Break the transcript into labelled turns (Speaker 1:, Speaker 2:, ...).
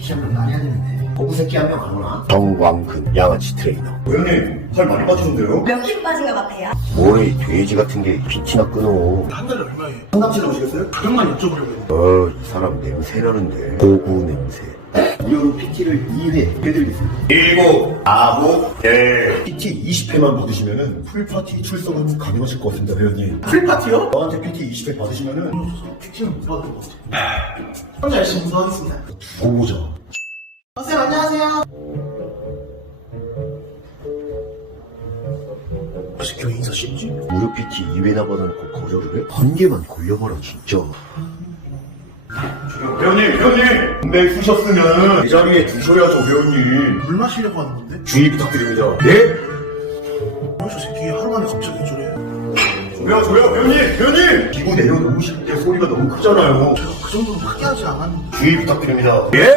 Speaker 1: PT 한 명 나야 되는데 거구 새끼 한 명 안 오나?
Speaker 2: 정광근 양아치 트레이너.
Speaker 3: 회원님 살 많이 빠지는데요?
Speaker 4: 몇 킬로 빠진 것 같아요?
Speaker 2: 뭐래 이 돼지 같은 게 PT나 끊어.
Speaker 1: 한 달에 얼마예요?
Speaker 3: 상담실 오시겠어요?
Speaker 1: 가격만 여쭤보려고 했는데
Speaker 2: 이 사람 냄새나는데. 고구 냄새.
Speaker 3: 무료로 PT를 2회 해드리겠습니다. 7, 9, 10 PT 20회만 받으시면은 풀파티 출석은 가능하실 것 같습니다, 회원님.
Speaker 1: 풀파티요?
Speaker 3: 저한테 PT 20회 받으시면은
Speaker 1: PT는 못 받을 것 같아요. 혼자 열심히 운동하겠습니다.
Speaker 3: 두고 보자.
Speaker 1: 선생님 안녕하세요.
Speaker 3: 식교 인사 쉽지?
Speaker 2: 무료 PT 2회나 받아놓고 거절을 해? 한 개만 걸려봐라 진짜.
Speaker 3: 회원님! 분배 쑤셨으면 이 자리에 두셔야죠, 회원님.
Speaker 1: 물 마시려고 하는 건데?
Speaker 3: 주의 부탁드립니다. 네?
Speaker 1: 저 새끼 하루 만에 갑자기 저래.
Speaker 3: 조용, 회원님! 기구 내려놓으실 때 소리가 너무 크잖아요.
Speaker 1: 제가 그 정도는 크게 하지 않았는데.
Speaker 3: 주의 부탁드립니다. 예?